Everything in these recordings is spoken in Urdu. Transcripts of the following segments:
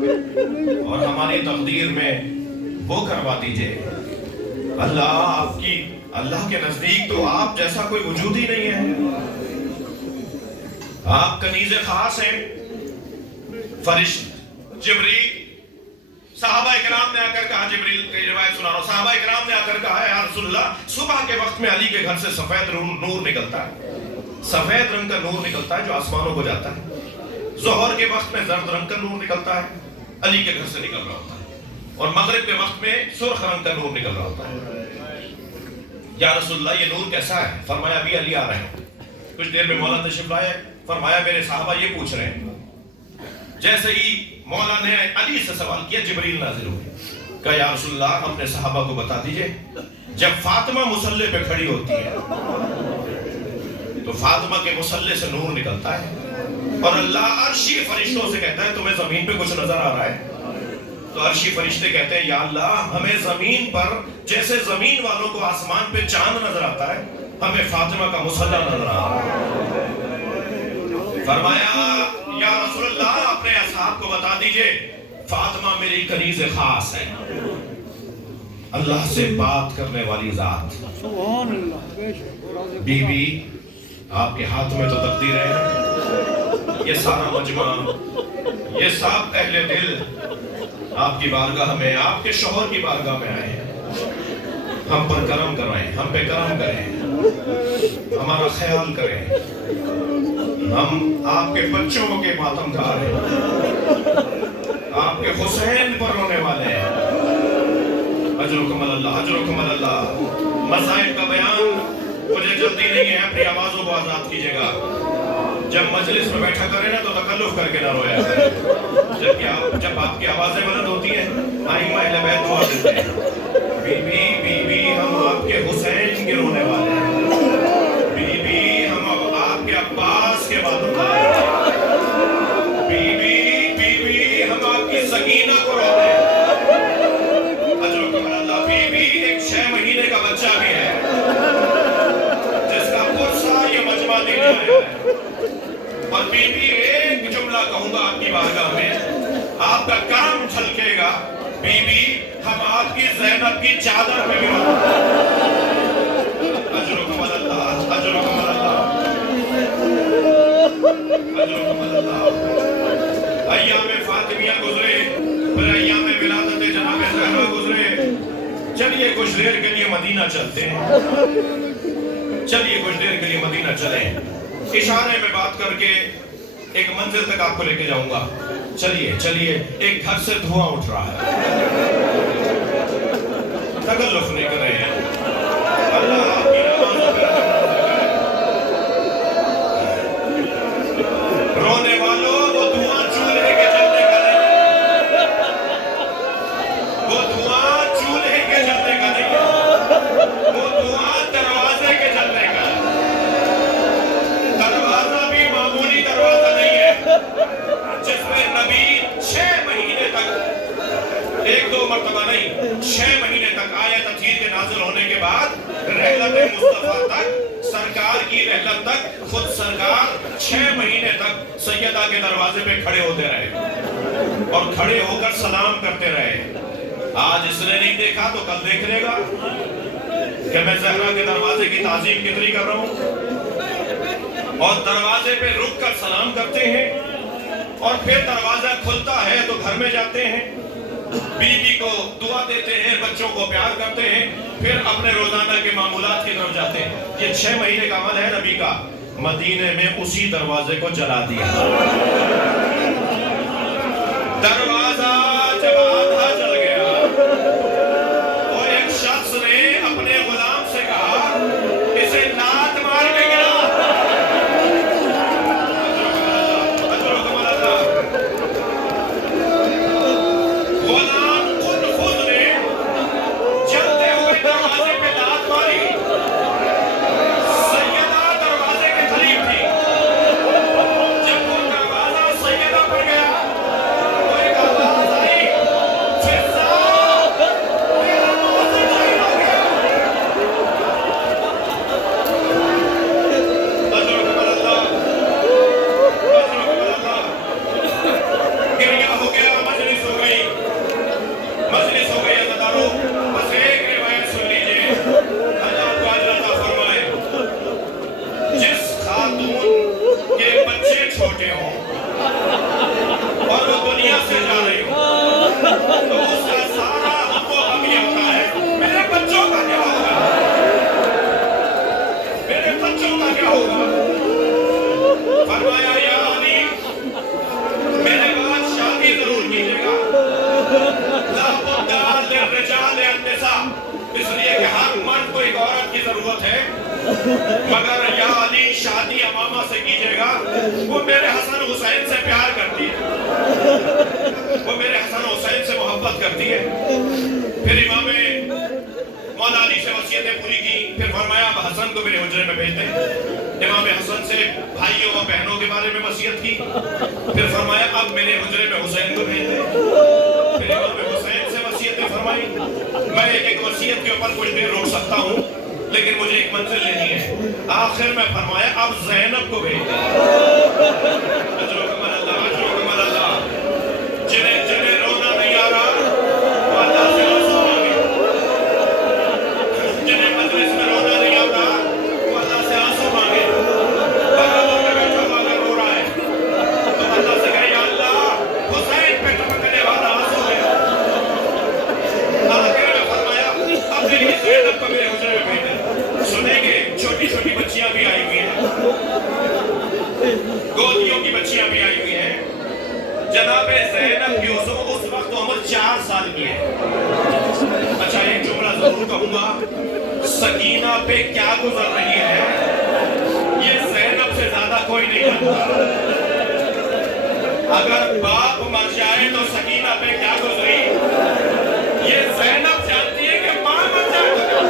اور ہماری تقدیر میں وہ کروا دیجئے۔ اللہ کے نزدیک تو آپ جیسا کوئی وجود ہی نہیں ہے۔ آپ کنیز خاص ہیں۔ فرشت جبریل، صحابہ اکرام نے آ کر کہا، جبریل کی روایت سنا رہا ہوں، صحابہ اکرام نے آ کر کہا یا رسول اللہ، صبح کے وقت میں علی کے گھر سے سفید نور نکلتا ہے، سفید رنگ کا نور نکلتا ہے جو آسمانوں کو جاتا ہے۔ ظہر کے وقت میں زرد رنگ کا نور نکلتا ہے، علی کے گھر سے نکل رہا ہوتا ہے، اور مغرب کے وقت میں سرخ رنگ کا نور نکل رہا ہوتا ہے۔ یا رسول اللہ یہ نور کیسا ہے؟ فرمایا ابھی علی آ رہے ہیں۔ کچھ دیر میں مولا تشریف لائے، فرمایا میرے صحابہ یہ پوچھ رہے ہیں۔ جیسے ہی مولا نے علی سے سوال کیا، جبریل نازل ہوئے، کہا یا رسول اللہ اپنے صحابہ کو بتا دیجئے، جب فاطمہ مصلی پہ کھڑی ہوتی ہے تو فاطمہ کے مصلی سے نور نکلتا ہے، اور اللہ عرشی فرشتوں سے کہتا ہے تمہیں زمین پہ کچھ نظر آ رہا ہے؟ تو عرشی فرشتے کہتے ہیں یا اللہ ہمیں زمین پر جیسے زمین والوں کو آسمان پہ چاند نظر آتا ہے، ہمیں فاطمہ کا مصلی نظر آ رہا ہے۔ فرمایا یا رسول اللہ اپنے اصحاب کو بتا دیجئے فاطمہ میری کنیز خاص ہے، اللہ سے بات کرنے والی ذات۔ سبحان اللہ۔ بی بی آپ کے ہاتھ میں تو تقدیر ہے، یہ سارا مجمع، یہ سب اہل دل آپ کی بارگاہ میں، آپ کے شوہر کی بارگاہ میں آئے ہیں، ہم پر کرم کریں، ہم پہ کرم کریں، ہمارا خیال کریں، ہم آپ کے بچوں کے ماتم دار ہیں، آپ کے حسین پر رونے والے ہیں۔ اجرکم اللہ، اجرکم اللہ۔ مصائب کا بیان مجھے جلدی نہیں ہے، اپنی آوازوں کو آزاد کیجئے گا۔ جب مجلس میں بیٹھا کریں نا تو تکلف کر کے نہ رویا کریں، جب آپ کی آوازیں بلند ہوتی ہیں آئمہ اہل بیت دعا دیتے ہیں، بی بی بی بی ہم آپ کے حسین کے رونے والے ہیں، بی بی ہم آپ کے عباس کے ماتم دار ہیں، بی بی ہم آپ کی سکینہ کو روتے ہیں۔ اجرکم اللہ۔ بی بی ایک 6 مہینے کا بچہ بھی ہے جس کا پرسا یہ مجمع دینے آیا ہے، اور بی بی ایک جملہ کہوں گا آپ کی بارگاہ میں، آپ کا کام چھلکے گا، بی بی ہم آپ کی زینب کی چادر میں بھی روتے ہیں۔ اجرکم اللہ، اجرکم اللہ، اجرکم اللہ۔ ایام فاطمیہ گزرے، پھر ایام ولادت جناب زہرا گزرے۔ چلیے کچھ دیر کے لیے مدینہ چلتے ہیں، چلیے کچھ دیر کے لیے مدینہ چلیں۔ اشارے میں بات کر کے ایک منزل تک آپ کو لے کے جاؤں گا۔ چلیے چلیے، ایک گھر سے دھواں اٹھ رہا ہے، تکلف نہیں کر رہے ہیں، اللہ آپ کی نمازوں پہ رحم نازل کرے۔ رونے والوں وہ دھواں چولہے کے جلنے کا نہیں، وہ دھواں چولہے کے جلنے کا نہیں، وہ دھواں دروازے کے جلنے کا ہے۔ دروازہ بھی معمولی دروازہ نہیں ہے، جس میں نبی 6 مہینے تک، 1-2 مرتبہ نہیں، 6 مہینے تک آیت تطہیر کے نازل ہونے کے بعد رحلت مصطفیٰ تک، سرکار کی رحلت تک، خود سرکار 6 مہینے تک سیدہ کے دروازے پہ کھڑے ہوتے رہے اور کھڑے ہو کر سلام کرتے رہے۔ آج اس نے نہیں دیکھا تو کل دیکھ لے گا کہ میں زہرا کے دروازے کی تعظیم کتنی کر رہا ہوں، اور دروازے پہ رک کر سلام کرتے ہیں، اور پھر دروازہ کھلتا ہے تو گھر میں جاتے ہیں، بیوی کو دعا دیتے ہیں، بچوں کو پیار کرتے ہیں، پھر اپنے روزانہ کے معمولات کی طرف جاتے ہیں۔ یہ 6 مہینے کا عمل ہے نبی کا۔ مدینے میں اسی دروازے کو جلا دیا۔ دروازہ جب آدھا جل گیا تو ایک شخص نے اپنے غلام سے کہا اسے لات مار کے گرا۔ غلام خود نے چلتے ہوئے دروازے پہ لات ماری۔ سیدہ دروازے کے قریب تھی، جب وہ دروازہ سیدہ پر گیا تو ایک تو اس کا سارا ہم کو غم یہ ہوتا ہے میرے بچوں کا کیا ہوگا، میرے بچوں کا کیا ہوگا۔ فرمایا یا علی میرے بعد شادی ضرور کیجیے گا، لا بد للرجال النساء، اس لیے کہ ہر مرد کو ایک عورت کی ضرورت ہے، مگر یا علی شادی امامہ سے کیجیے گا، وہ میرے حسن حسین سے پیار کرتی ہے، وہ میرے حسن حسین سے محبت کرتی ہے۔ پھر امام مولا علی سے وصیتیں پوری کی، پھر فرمایا اب حسن کو میرے حجرے میں بھیج دیں۔ امام حسن سے بھائیوں اور بہنوں کے بارے میں وصیت کی، پھر فرمایا اب میرے حجرے میں حسین کو بھیج دیں۔ پھر امام حسین سے وصیتیں فرمائی، میں ایک وصیت کے اوپر کچھ دیر روک سکتا ہوں لیکن مجھے ایک منزل لینی ہے۔ آخر میں فرمایا اب زینب کو بھیج دیں۔ اجرکم اللہ، اجرکم اللہ، جنہیں رونا نہیں آ رہا وہ اللہ سے آنسو مانگے، جنہیں مجلس میں رونا نہیں آتا وہ اللہ سے آنسو مانگے۔ بغلوں میں بیٹھا ہوا اگر رو رہا ہے تو اللہ سے کہے یا اللہ حسین پہ ٹپکنے والا آنسو ہے۔ آخر میں فرمایا اب میری زینب کو میرے حجرے میں بھیج دیں۔ سنیں گے چھوٹی چھوٹی بچیاں بھی آئی ہوئی ہیں، گودیوں کی بچیاں بھی آئی ہوئی ہیں۔ جناب زینب کی اس وقت عمر 4 سال کی ہے۔ اچھا ایک جملہ ضرور کہوں گا، سکینہ پہ کیا گزر رہی ہے یہ زینب سے زیادہ کوئی نہیں جانتا۔ اگر باپ مر جائے تو سکینہ پہ کیا گزری یہ زینب جانتی ہے کہ ماں مر جائے تو کیا۔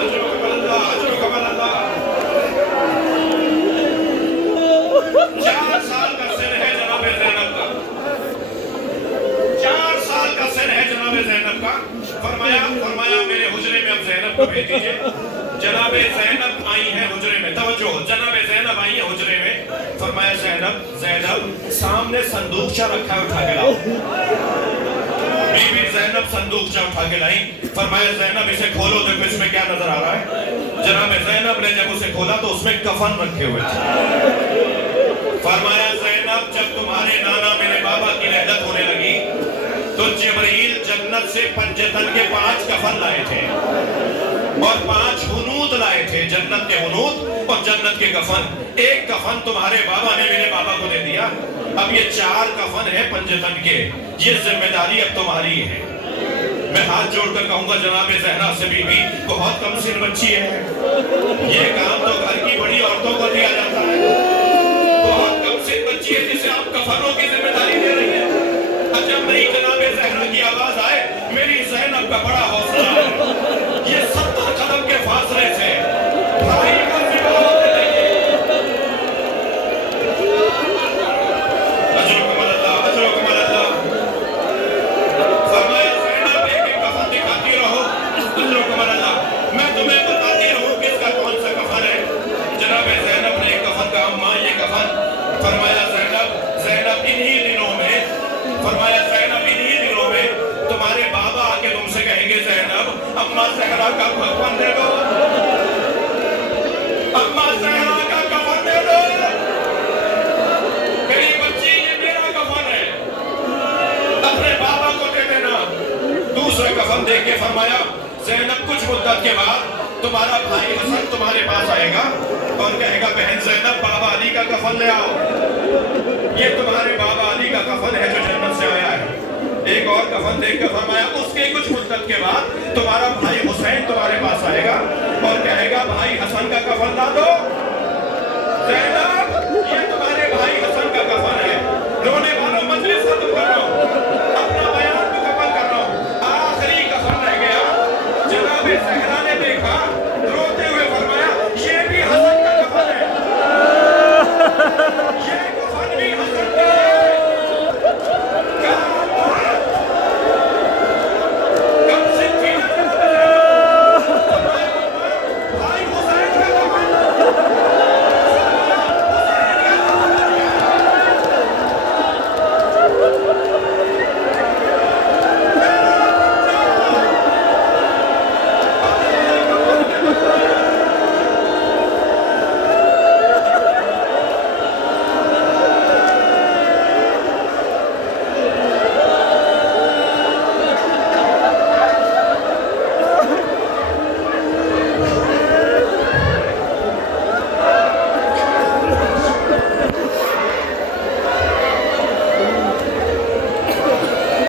اجرکم اللہ، اجرکم اللہ۔ 4 سال کا سن ہے جناب زینب کا، 4 سال کا سن ہے جناب زینب کا۔ فرمایا میرے حجرے میں اب زینب کو بھیج دیجئے۔ جناب زینب آئی ہیں حجرے میں، توجہ، جناب زینب آئی ہیں حجرے میں۔ فرمایا زینب سامنے صندوقچہ رکھا ہے اٹھا کے لاؤ۔ بی بی زینب صندوقچہ اٹھا کے لائی۔ فرمایا زینب اسے کھولو دیکھو اس میں کیا نظر آ رہا ہے۔ جناب زینب نے جب اسے کھولا تو اس میں کفن رکھے ہوئے تھے۔ فرمایا زینب جب تمہارے نانا میرے بابا کی لہدت ہونے لگی تو جبرائیل جنت سے پنجتن کے 5 کفن لائے تھے اور 5 ہنود لائے تھے، جنت کے ہنود اور جنت کے کفن۔ ایک کفن تمہارے بابا نے میرے بابا کو دے دیا، اب یہ 4 کفن ہے پنجتن کے، یہ ذمہ داری اب تمہاری ہے۔ میں ہاتھ جوڑ کر کہوں گا جناب زہرا سے بی بی بہت کم سن بچی ہے، یہ کام تو گھر کی بڑی عورتوں کو دیا جاتا ہے، بہت کم سن بچی ہے جسے آپ کفنوں کی ذمہ داری دے رہی ہیں۔ جب نہیں جناب زہرا کی آواز آئے میری زینب کا بڑا حوصلہ ہے، یہ 70 قدم کے فاصلے سے بھائی کا وواہ ہونے لگے۔ اجرکم اللہ، اجرکم اللہ۔ فرمایا زینب ایک کفن دکھاتی رہو، اجرکم اللہ، میں تمہیں بتاتی رہوں کس کا کون سا کفن ہے۔ جناب زینب نے ایک کفن کہا ماں یہ کفن۔ فرمایا زینب انہی دنوں میں، فرمایا زینب انہی دنوں میں تمہارے بابا آکے تم سے کہیں گے زینب اماں زہرا کا کفن دے دو، اماں زہرا کا کفن دے دو، میری بچی یہ میرا کفن ہے، اپنے بابا کو دے دینا۔ دوسرا کفن دیکھ کے فرمایا زینب کچھ مدت کے بعد تمہارا بھائی حسن تمہارے پاس آئے گا اور کہے گا بہن زینب بابا علی کا کفن لے آؤ، یہ تمہارے بابا علی کا کفن ہے جو جنت سے آیا ہے۔ ایک اور کفن دیکھ کر فرمایا اس کے کچھ مدت کے بعد تمہارا بھائی حسین تمہارے پاس آئے گا اور کہے گا بھائی حسن کا کفن لا دو۔ زینب